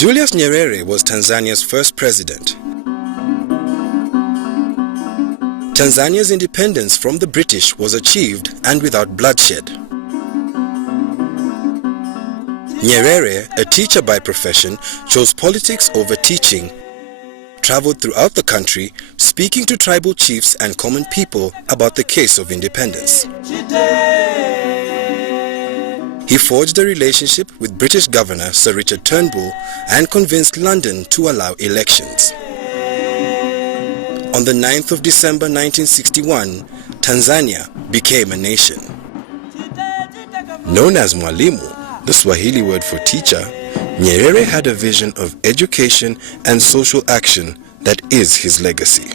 Julius Nyerere was Tanzania's first president. Tanzania's independence from the British was achieved and without bloodshed. Nyerere, a teacher by profession, chose politics over teaching, traveled throughout the country, speaking to tribal chiefs and common people about the case of independence. He forged a relationship with British Governor Sir Richard Turnbull and convinced London to allow elections. On the 9th of December 1961, Tanzania became a nation. Known as Mwalimu, the Swahili word for teacher, Nyerere had a vision of education and social action that is his legacy.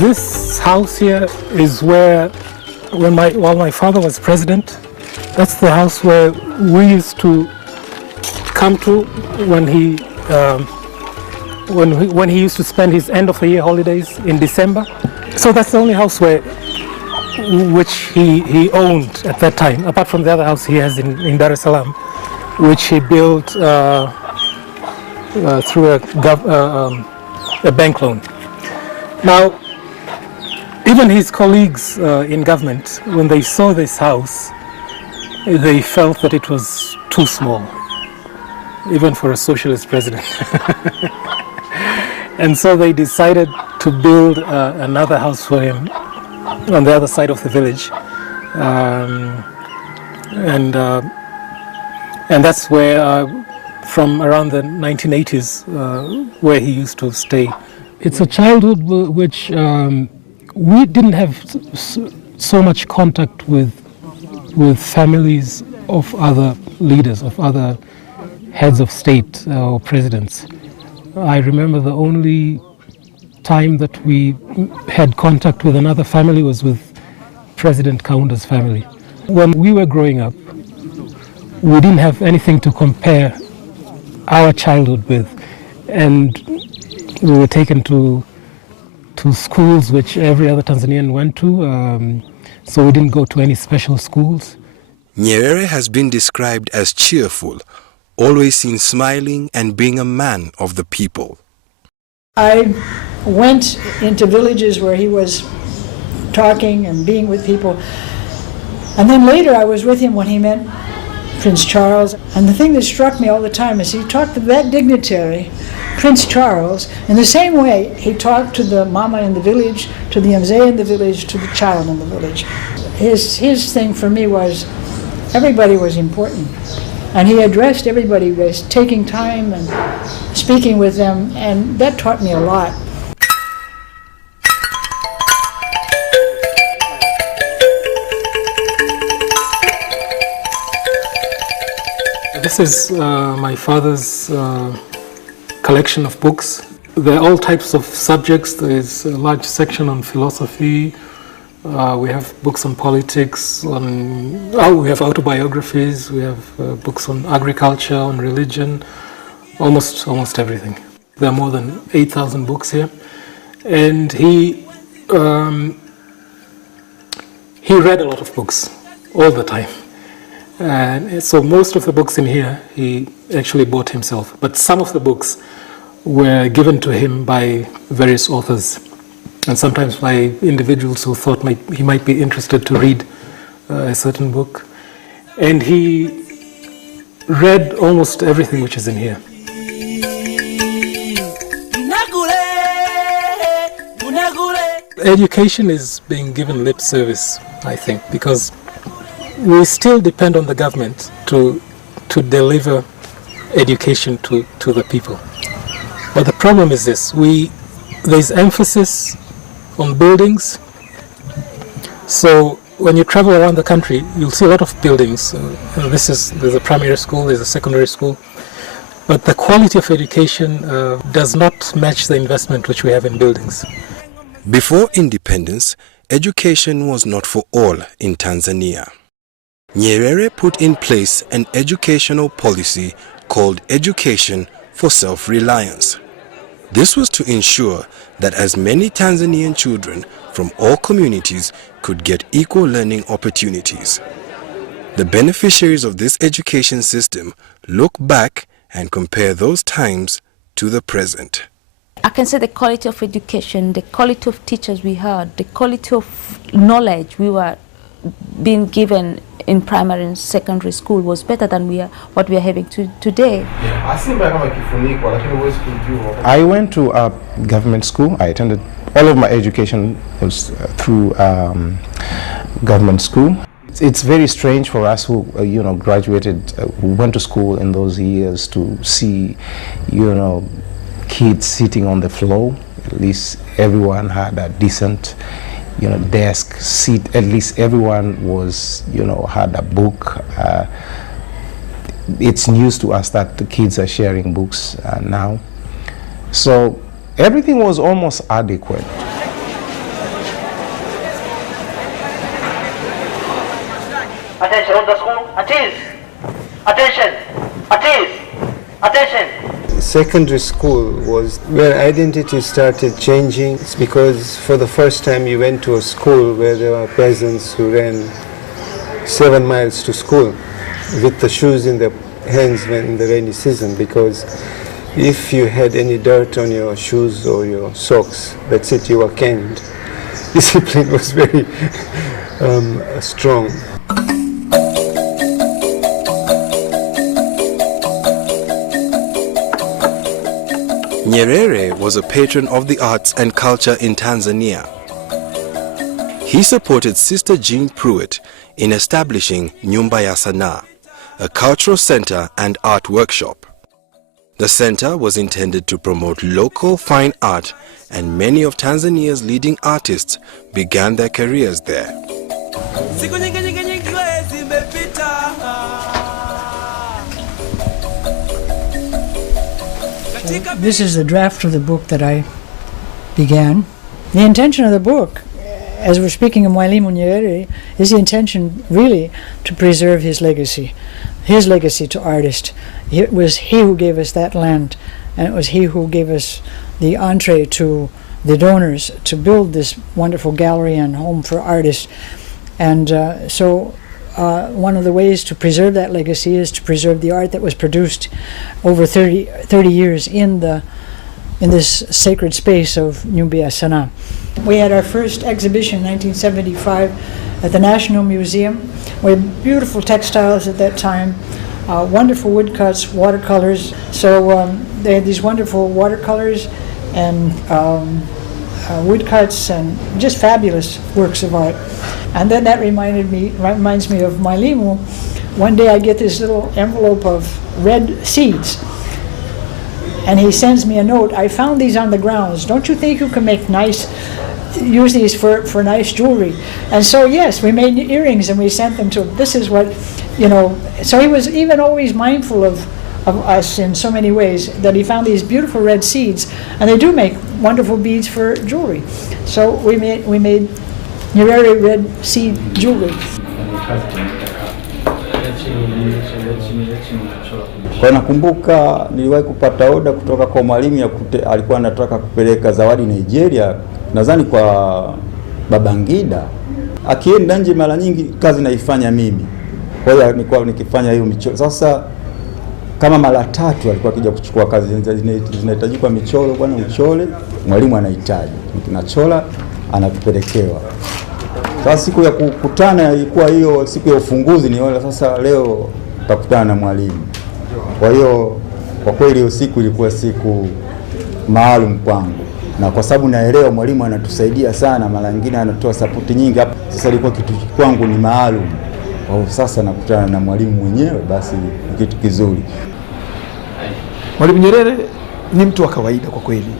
This house here is where, while my father was president, that's the house where we used to come to when he used to spend his end of the year holidays in December. So that's the only house which he owned at that time, apart from the other house he has in Dar es Salaam, which he built through a bank loan. Now, even his colleagues in government, when they saw this house, they felt that it was too small, even for a socialist president. And so they decided to build another house for him on the other side of the village. And that's where, from around the 1980s, where he used to stay. It's a childhood which we didn't have so much contact with families of other leaders, of other heads of state or presidents. I remember the only time that we had contact with another family was with President Kaunda's family. When we were growing up, we didn't have anything to compare our childhood with, and we were taken to schools which every other Tanzanian went to, so we didn't go to any special schools. Nyerere has been described as cheerful, always seen smiling and being a man of the people. I went into villages where he was talking and being with people, and then later I was with him when he met Prince Charles, and the thing that struck me all the time is he talked to that dignitary, Prince Charles, in the same way he talked to the mama in the village, to the mzee in the village, to the child in the village. His thing for me was everybody was important, and he addressed everybody by taking time and speaking with them, and that taught me a lot. This is my father's collection of books. There are all types of subjects. There is a large section on philosophy. We have books on politics, we have autobiographies, we have books on agriculture, on religion, almost everything. There are more than 8,000 books here. And he read a lot of books all the time. And so most of the books in here he actually bought himself, but some of the books were given to him by various authors, and sometimes by individuals who thought he might be interested to read a certain book. And he read almost everything which is in here. Education is being given lip service, I think, because we still depend on the government to deliver education to the people. But the problem is this, there's emphasis on buildings, so when you travel around the country, you'll see a lot of buildings. There's a primary school, there's a secondary school, but the quality of education does not match the investment which we have in buildings. Before independence, education was not for all in Tanzania. Nyerere put in place an educational policy called Education for Self-Reliance. This was to ensure that as many Tanzanian children from all communities could get equal learning opportunities. The beneficiaries of this education system look back and compare those times to the present. I can say the quality of education, the quality of teachers we had, the quality of knowledge we were being given in primary and secondary school was better than what we are having today. I went to a government school. I attended, all of my education was through government school. It's very strange for us who graduated, who went to school in those years, to see kids sitting on the floor. At least everyone had a decent desk, seat. At least everyone was, had a book. It's news to us that the kids are sharing books now. So everything was almost adequate. Attention on the school, at ease. Attention, at ease. Attention. Secondary school was where identity started changing. It's because for the first time you went to a school where there were peasants who ran 7 miles to school with the shoes in their hands when in the rainy season, because if you had any dirt on your shoes or your socks, that's it, you were caned. Discipline was very strong. Nyerere was a patron of the arts and culture in Tanzania. He supported Sister Jean Pruitt in establishing Nyumba ya Sanaa, a cultural center and art workshop. The center was intended to promote local fine art, and many of Tanzania's leading artists began their careers there. This is the draft of the book that I began. The intention of the book, as we're speaking of Mwalimu Nyerere, is the intention really to preserve his legacy to artists. It was he who gave us that land, and it was he who gave us the entree to the donors to build this wonderful gallery and home for artists. And so one of the ways to preserve that legacy is to preserve the art that was produced over 30 years in this sacred space of Nyumba ya Sanaa. We had our first exhibition in 1975 at the National Museum. We had beautiful textiles at that time, wonderful woodcuts, watercolors. So they had these wonderful watercolors and woodcuts and just fabulous works of art. And then that reminds me of Mwalimu. One day I get this little envelope of red seeds, and he sends me a note. I found these on the grounds. Don't you think you can use these for nice jewelry? And so yes, we made earrings and we sent them to him. This is what, so he was even always mindful of us in so many ways, that he found these beautiful red seeds, and they do make wonderful beads for jewelry. So we made Nyerere red seed jewelry. Kwa nakumbuka niliwahi kupata oda kutoka kwa mwalimu alikuwa anataka kupeleka zawadi Nigeria, nadhani kwa Babangida. Akienda nje mara nyingi kazi naifanya mimi. Kwa hiyo nilikuwa nikifanya hiyo michoro. Sasa kama mara 3 alikuwa akija kuchukua kazi zinahitaji kwa michoro, bwana uchole, mwalimu anahitaji. Tunachora anatupelekewa. Sasa siku ya kukutana ilikuwa hiyo siku ya ufunguzi, niona sasa leo tutakutana na mwalimu. Kwa hiyo kwa kweli hiyo siku ilikuwa siku maalum kwangu, na kwa sababu naelewa mwalimu anatusaidia sana, mara nyingine anatoa support nyingi hapa. Sasa ilikuwa kitu kwangu ni maalum. Kwa sasa nakutana na mwalimu mwenyewe, basi ni kitu kizuri. Mwalimu Nyerere ni mtu wa kawaida kwa kweli.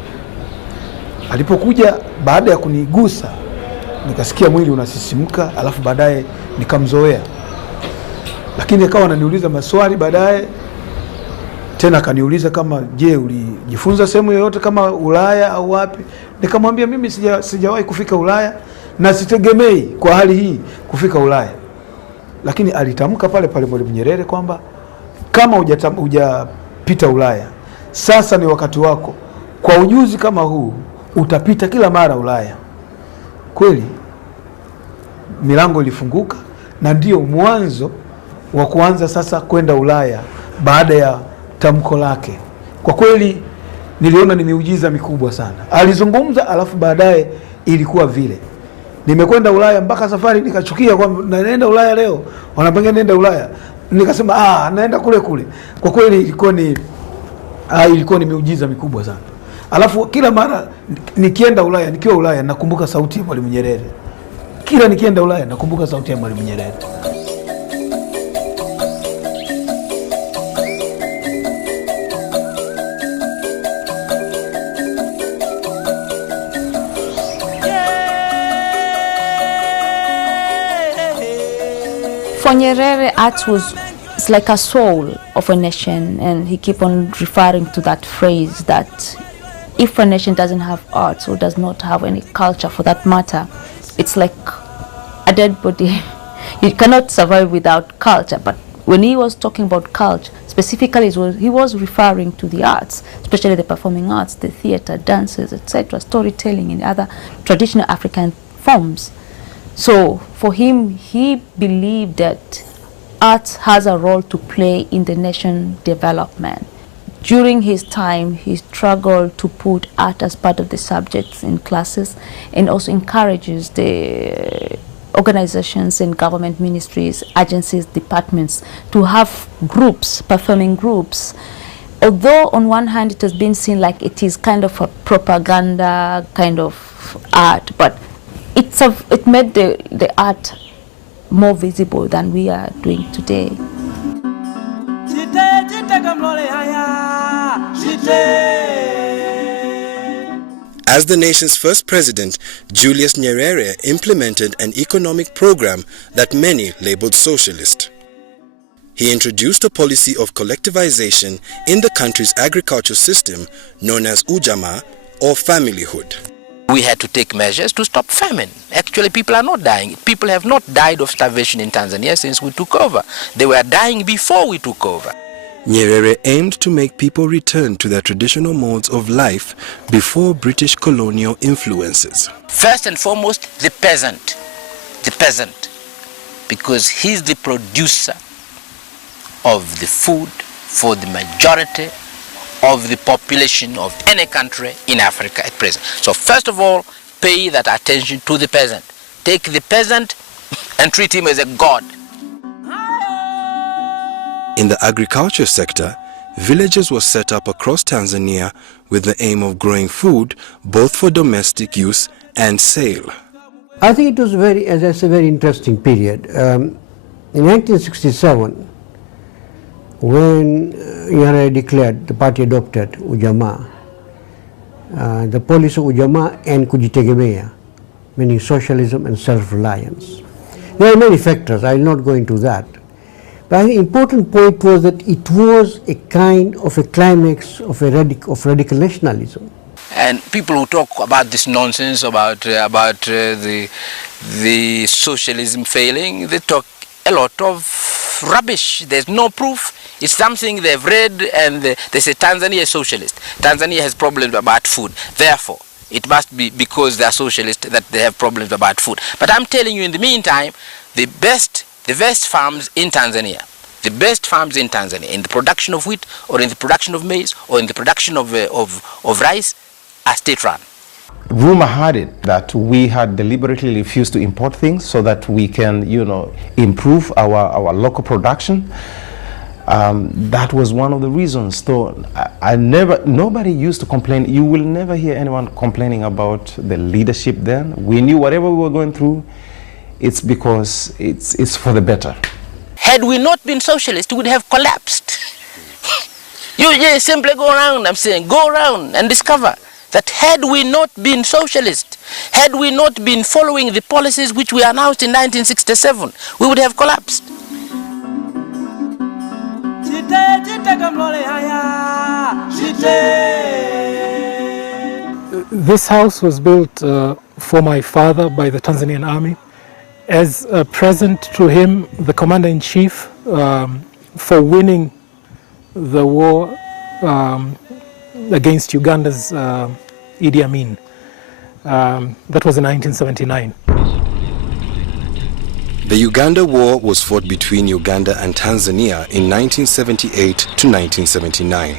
Alipokuja baada ya kunigusa nikasikia mwili unasisimka, alafu baadaye nikamzoea. Lakini akawa ananiuliza maswali baadaye, tena akaniuliza kama je, ulijifunza sehemu yoyote kama Ulaya au wapi? Nikamwambia mimi sijawahi kufika Ulaya na sitegemei kwa hali hii kufika Ulaya. Lakini alitamka pale pale Mwalimu Nyerere kwamba kama hujapita Ulaya, sasa ni wakati wako. Kwa ujuzi kama huu utapita kila mara Ulaya. Kweli milango ilifunguka na ndio mwanzo wa kuanza sasa kwenda Ulaya baada ya tamko lake. Kwa kweli niliona ni miujiza mikubwa sana. Alizungumza alafu baadaye ilikuwa vile. Nimekwenda Ulaya mpaka safari nikachukia kwamba naenda Ulaya leo, wanapanga nenda Ulaya. Nikasema naenda kule kule. Kwa kweli ilikuwa ni miujiza mikubwa sana. Alafu kila mara nikienda Ulaya, nikiwa Ulaya nakumbuka sauti ya Mwalimu Nyerere. Kila nikienda Ulaya nakumbuka sauti ya Mwalimu Nyerere. For Nyerere, art was like a soul of a nation, and he keep on referring to that phrase that if a nation doesn't have art or does not have any culture for that matter, it's like a dead body. You cannot survive without culture. But when he was talking about culture, specifically he was referring to the arts, especially the performing arts, the theater, dances, etc., storytelling and other traditional African forms. So for him, he believed that art has a role to play in the nation development. During his time, he struggled to put art as part of the subjects in classes, and also encourages the organizations and government ministries, agencies, departments to have groups, performing groups. Although on one hand it has been seen like it is kind of a propaganda kind of art, but it made the art more visible than we are doing today. As the nation's first president, Julius Nyerere implemented an economic program that many labeled socialist. He introduced a policy of collectivization in the country's agriculture system known as ujamaa or familyhood. We had to take measures to stop famine. Actually, people are not dying. People have not died of starvation in Tanzania since we took over. They were dying before we took over. Nyerere aimed to make people return to their traditional modes of life before British colonial influences. First and foremost, the peasant, because he's the producer of the food for the majority of the population of any country in Africa at present. So first of all, pay that attention to the peasant. Take the peasant and treat him as a god. In the agriculture sector, villages were set up across Tanzania with the aim of growing food both for domestic use and sale. I think it was a very interesting period. In 1967, when Nyerere declared, the party adopted ujamaa, the policy of ujamaa and kujitegemea, meaning socialism and self-reliance. There are many factors, I will not go into that. But the important point was that it was a kind of a climax of radical nationalism. And people who talk about this nonsense about the socialism failing, they talk a lot of rubbish. There's no proof. It's something they've read, and they say Tanzania is socialist. Tanzania has problems about food. Therefore, it must be because they are socialist that they have problems about food. But I'm telling you, in the meantime, the best farms in Tanzania, in the production of wheat, or in the production of maize, or in the production of rice, are state-run. Rumor had it that we had deliberately refused to import things so that we can, improve our local production. That was one of the reasons. So nobody used to complain. You will never hear anyone complaining about the leadership then. We knew whatever we were going through, it's because it's for the better. Had we not been socialist, we would have collapsed. You just simply go around, I'm saying, go around and discover that had we not been socialist, had we not been following the policies which we announced in 1967, we would have collapsed. This house was built for my father by the Tanzanian army as a present to him, the commander-in-chief, for winning the war against Uganda's Idi Amin. That was in 1979. The Uganda War was fought between Uganda and Tanzania in 1978 to 1979.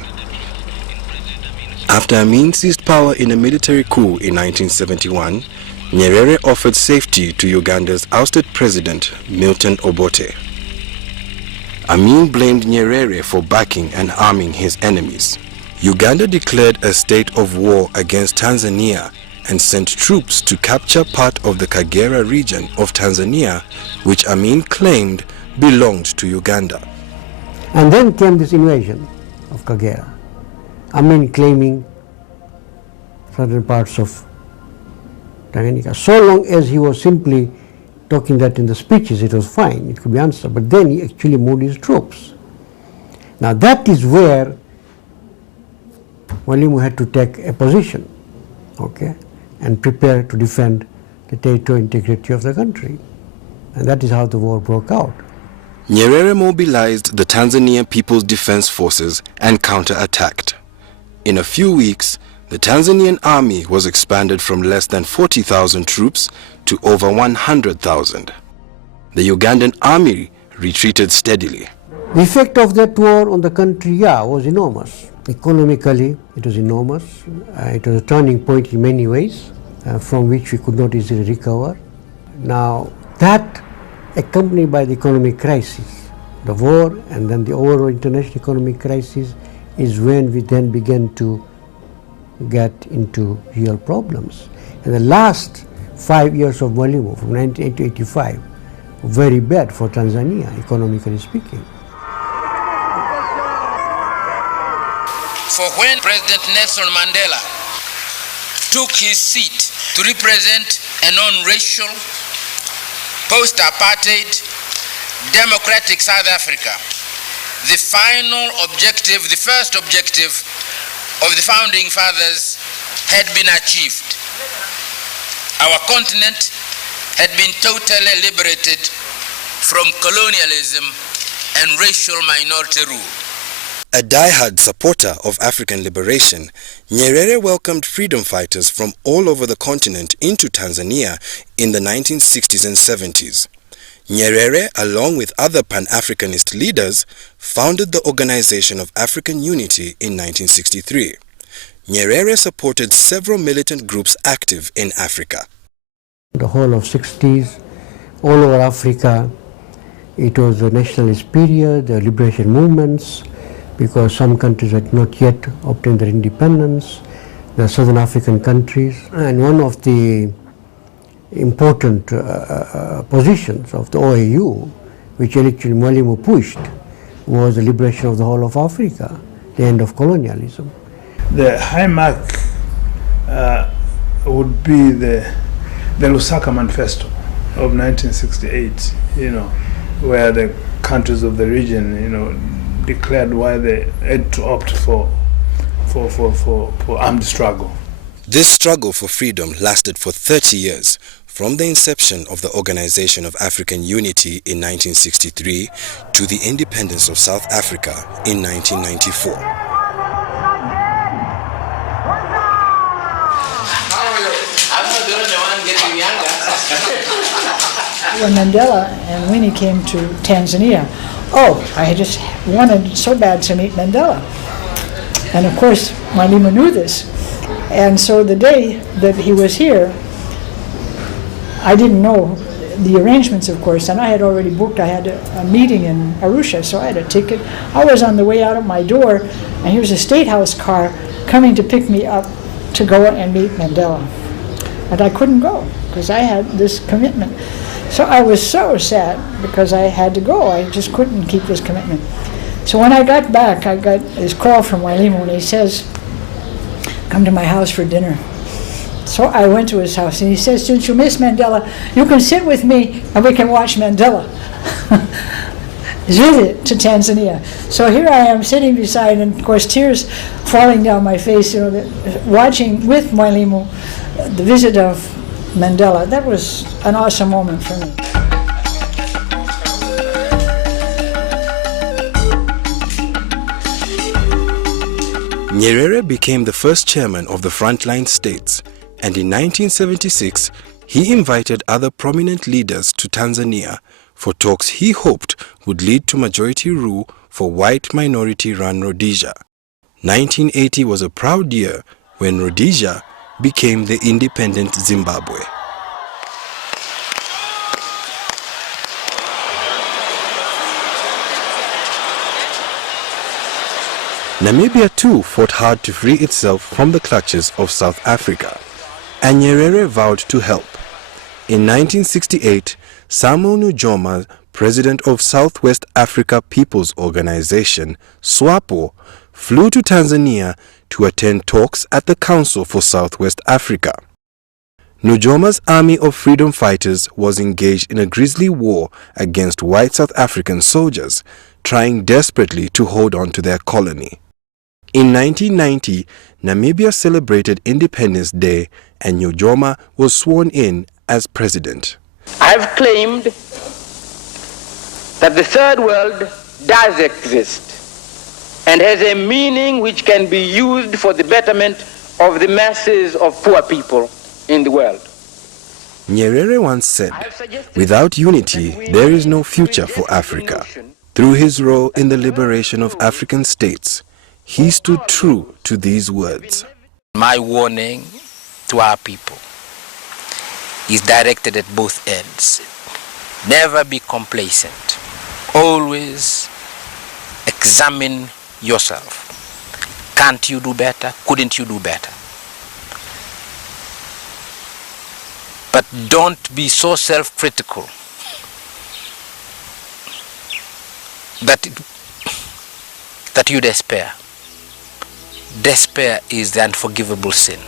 After Amin seized power in a military coup in 1971, Nyerere offered safety to Uganda's ousted president, Milton Obote. Amin blamed Nyerere for backing and arming his enemies. Uganda declared a state of war against Tanzania and sent troops to capture part of the Kagera region of Tanzania, which Amin claimed belonged to Uganda. And then came this invasion of Kagera. Amin claiming certain parts of Tanganyika. So long as he was simply talking that in the speeches, it was fine, it could be answered. But then he actually moved his troops. Now that is where Mwalimu had to take a position, okay, and prepare to defend the territorial integrity of the country. And that is how the war broke out. Nyerere mobilized the Tanzanian People's Defense Forces and counterattacked. In a few weeks, the Tanzanian army was expanded from less than 40,000 troops to over 100,000. The Ugandan army retreated steadily. The effect of that war on the country, was enormous. Economically, it was enormous. It was a turning point in many ways, from which we could not easily recover. Now, that accompanied by the economic crisis, the war and then the overall international economic crisis, is when we then began to get into real problems. And the last 5 years of Mwalimu, from 1980 to 85, were very bad for Tanzania, economically speaking. For when President Nelson Mandela took his seat to represent a non-racial, post-apartheid, democratic South Africa, the final objective, the first objective of the founding fathers had been achieved. Our continent had been totally liberated from colonialism and racial minority rule. A die-hard supporter of African liberation, Nyerere welcomed freedom fighters from all over the continent into Tanzania in the 1960s and 70s. Nyerere, along with other Pan-Africanist leaders, founded the Organization of African Unity in 1963. Nyerere supported several militant groups active in Africa. The whole of 60s, all over Africa, it was a nationalist period, the liberation movements, because some countries had not yet obtained their independence, the Southern African countries. And one of the important positions of the OAU, which actually Mwalimu pushed, was the liberation of the whole of Africa, the end of colonialism. The high mark would be the Lusaka Manifesto of 1968, where the countries of the region, declared why they had to opt for armed struggle. This struggle for freedom lasted for 30 years, from the inception of the Organization of African Unity in 1963 to the independence of South Africa in 1994. When Mandela and Winnie came to Tanzania, I just wanted so bad to meet Mandela. And of course, Mwalimu knew this. And so the day that he was here, I didn't know the arrangements, of course, and I had already booked. I had a meeting in Arusha, so I had a ticket. I was on the way out of my door, and here's a State House car coming to pick me up to go and meet Mandela. And I couldn't go, because I had this commitment. So I was so sad because I had to go. I just couldn't keep this commitment. So when I got back, I got this call from Mwalimu, and he says, come to my house for dinner. So I went to his house, and he says, since you miss Mandela, you can sit with me and we can watch Mandela. Visit to Tanzania. So here I am sitting beside, and of course tears falling down my face, watching with Mwalimu the visit of Mandela. That was an awesome moment for me. Nyerere became the first chairman of the Frontline States, and in 1976 he invited other prominent leaders to Tanzania for talks he hoped would lead to majority rule for white minority-run Rhodesia. 1980 was a proud year when Rhodesia became the independent Zimbabwe. Namibia too fought hard to free itself from the clutches of South Africa, and Nyerere vowed to help. In 1968, Samuel Nujoma, president of Southwest Africa People's Organization, SWAPO, flew to Tanzania to attend talks at the Council for Southwest Africa. Nujoma's army of freedom fighters was engaged in a grisly war against white South African soldiers, trying desperately to hold on to their colony. In 1990, Namibia celebrated Independence Day and Nujoma was sworn in as president. I've claimed that the third world does exist and has a meaning which can be used for the betterment of the masses of poor people in the world. Nyerere once said, "Without unity, there is no future for Africa." Through his role in the liberation of African states, he stood true to these words. My warning to our people is directed at both ends. Never be complacent. Always examine yourself. Can't you do better? Couldn't you do better? But don't be so self-critical that you despair. Despair is the unforgivable sin.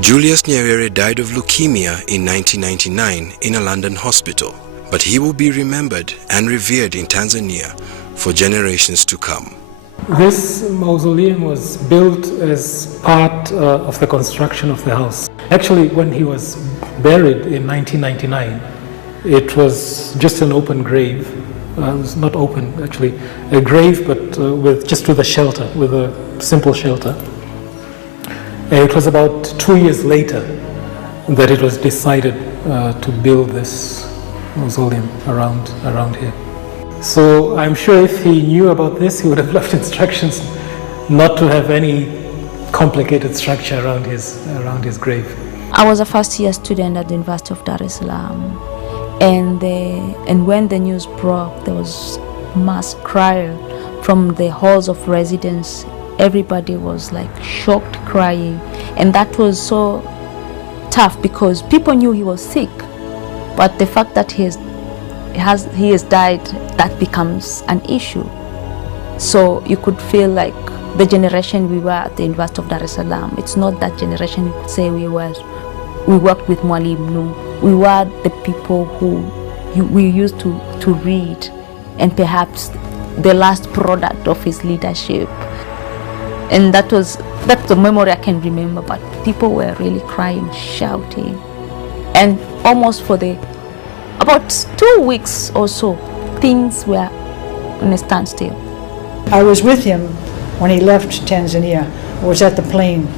Julius Nyerere died of leukemia in 1999 in a London hospital, but he will be remembered and revered in Tanzania for generations to come. This mausoleum was built as part of the construction of the house. Actually, when he was buried in 1999, it was just an open grave. It was not open, actually, a grave, but with a shelter, with a simple shelter. And it was about 2 years later that it was decided to build this mausoleum around here. So I'm sure if he knew about this, he would have left instructions not to have any complicated structure around his grave. I was a first-year student at the University of Dar es Salaam, and when the news broke, there was mass cry from the halls of residence. Everybody was like shocked, crying, and that was so tough because people knew he was sick, but the fact that he has died, that becomes an issue. So you could feel like the generation we were at the University of Dar es Salaam, it's not that generation you could say we worked with Mwalimu. No, we were the people who we used to read, and perhaps the last product of his leadership. And that's the memory I can remember, but people were really crying, shouting. And almost for about 2 weeks or so, things were on a standstill. I was with him when he left Tanzania. I was at the plane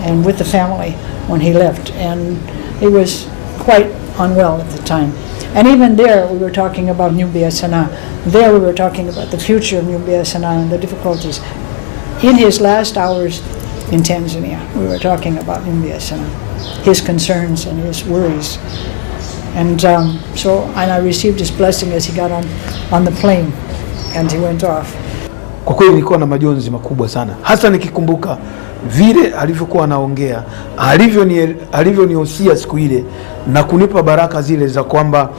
and with the family when he left, and he was quite unwell at the time. And even there we were talking about Nyumba Sana. There we were talking about the future of Nyumba Sana and the difficulties. In his last hours in Tanzania, we were talking about Nyumba Sana, his concerns and his worries. And I received his blessing as he got on the plane and he went off. Kwa kweli nilikuwa na majonzi makubwa sana, hasa nikikumbuka vile alivyokuwa anaongea, alivyonihusia siku ile na kunipa baraka zile za kwamba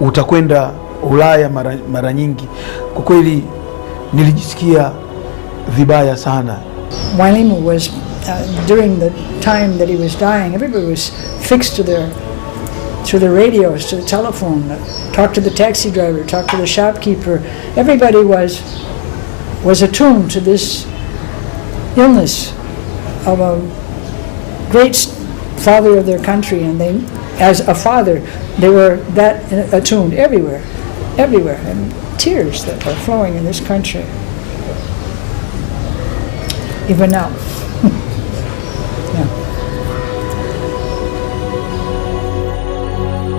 utakwenda Ulaya mara nyingi. Kwa kweli nilijisikia vibaya sana. Mwalimu was during the time that he was dying, everybody was fixed to the radios, to the telephone, talk to the taxi driver, talk to the shopkeeper. Everybody was attuned to this illness of a great father of their country, and they, as a father, they were that attuned everywhere, and tears that were flowing in this country, even now. Yeah.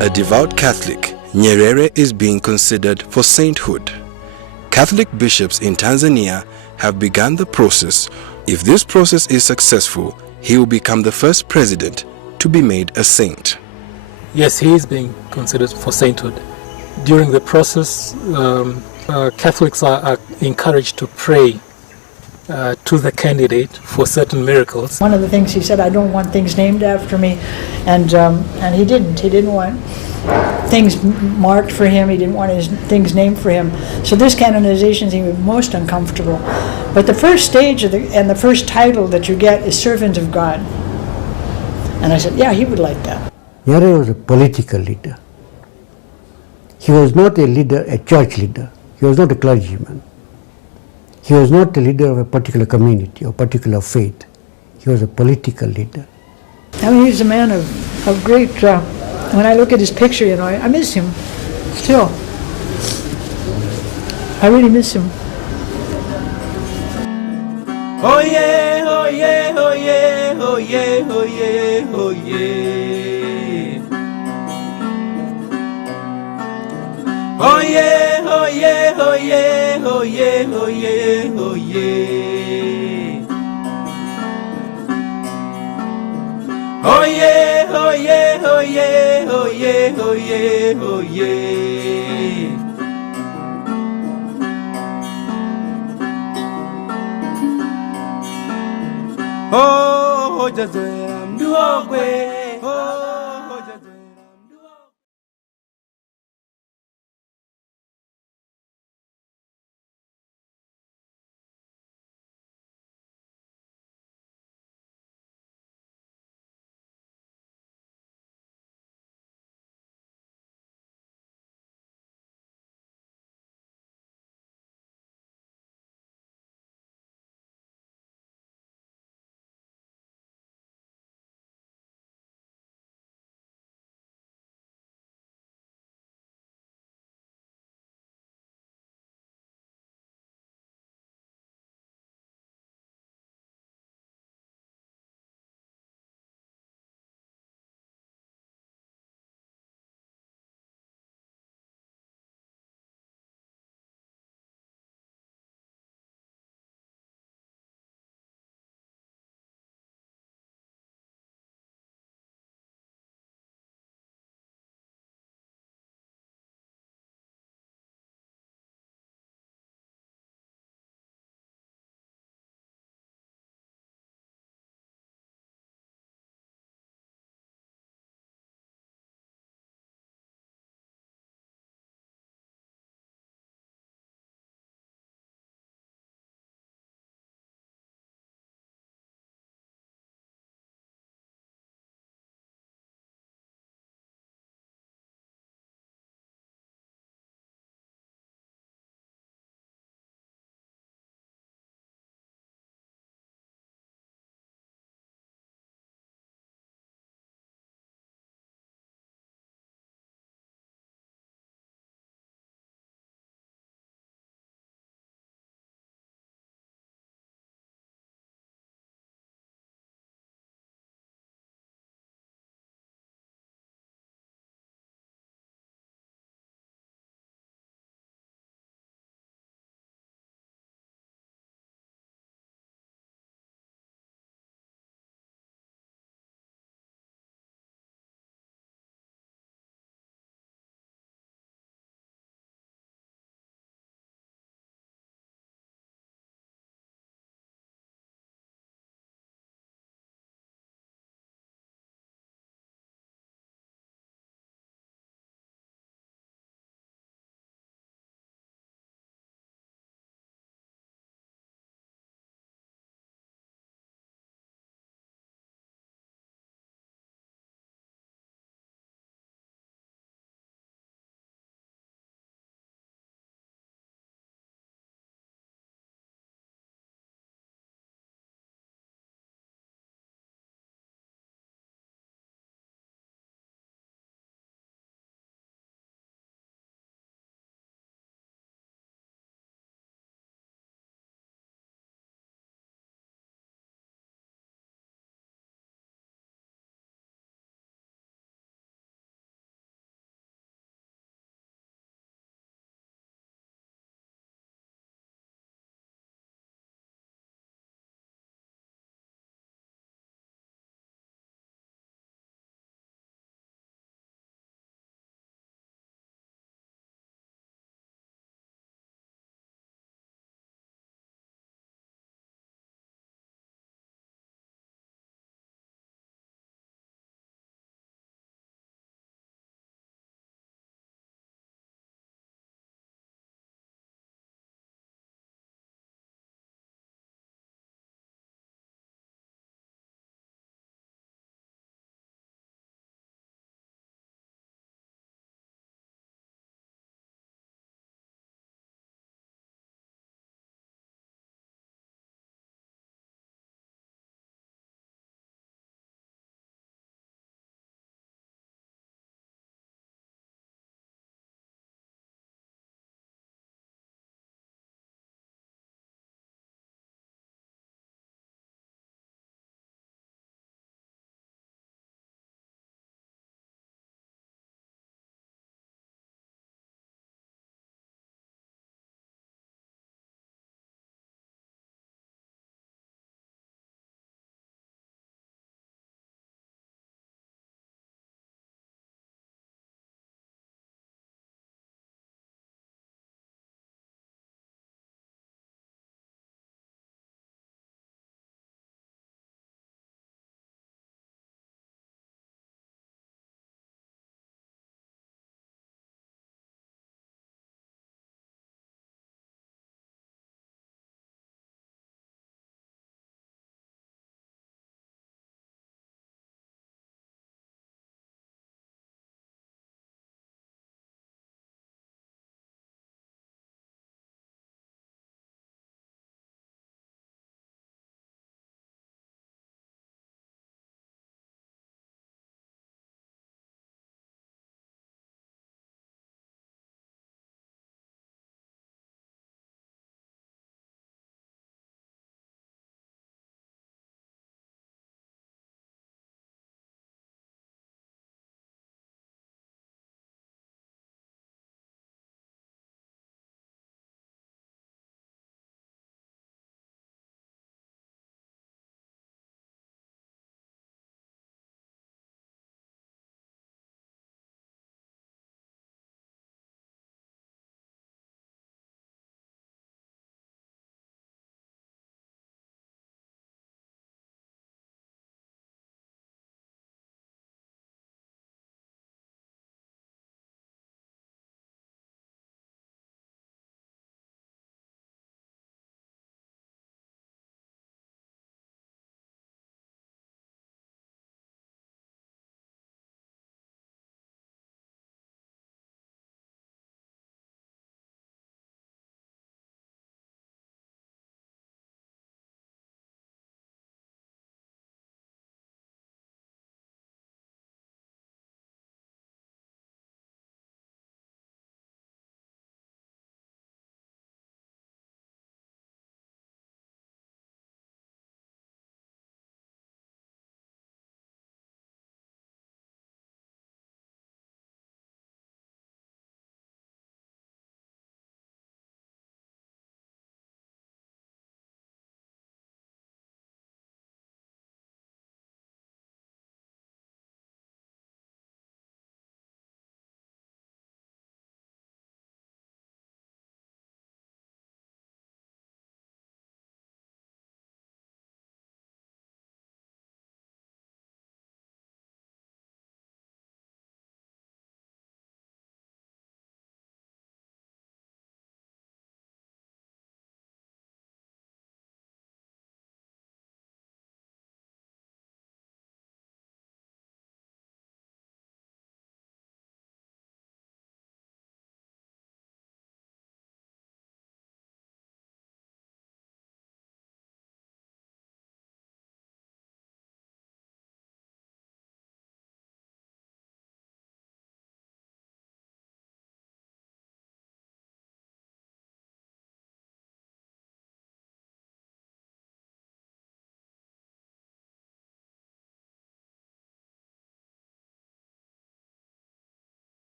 A devout Catholic, Nyerere is being considered for sainthood. Catholic bishops in Tanzania have begun the process. If this process is successful, he will become the first president to be made a saint. Yes, he is being considered for sainthood. During the process, Catholics are encouraged to pray to the candidate for certain miracles. One of the things he said, I don't want things named after me, and he didn't. He didn't want things marked for him. He didn't want his things named for him. So this canonization seemed most uncomfortable. But the first stage and the first title that you get is Servant of God. And I said, yeah, he would like that. Nyerere was a political leader. He was not a leader, a church leader. He was not a clergyman. He was not a leader of a particular community or particular faith. He was a political leader. I mean, he's a man of great, when I look at his picture, you know, I miss him still. I really miss him. Oh yeah, oh yeah, oh yeah, oh yeah, oh yeah, oh yeah. Oh yeah, oh yeah, oh yeah, oh yeah, oh yeah, oh yeah. Oh yeah, oh yeah, oh yeah, oh yeah, oh yeah, oh yeah. Oh, jazoea mduogwe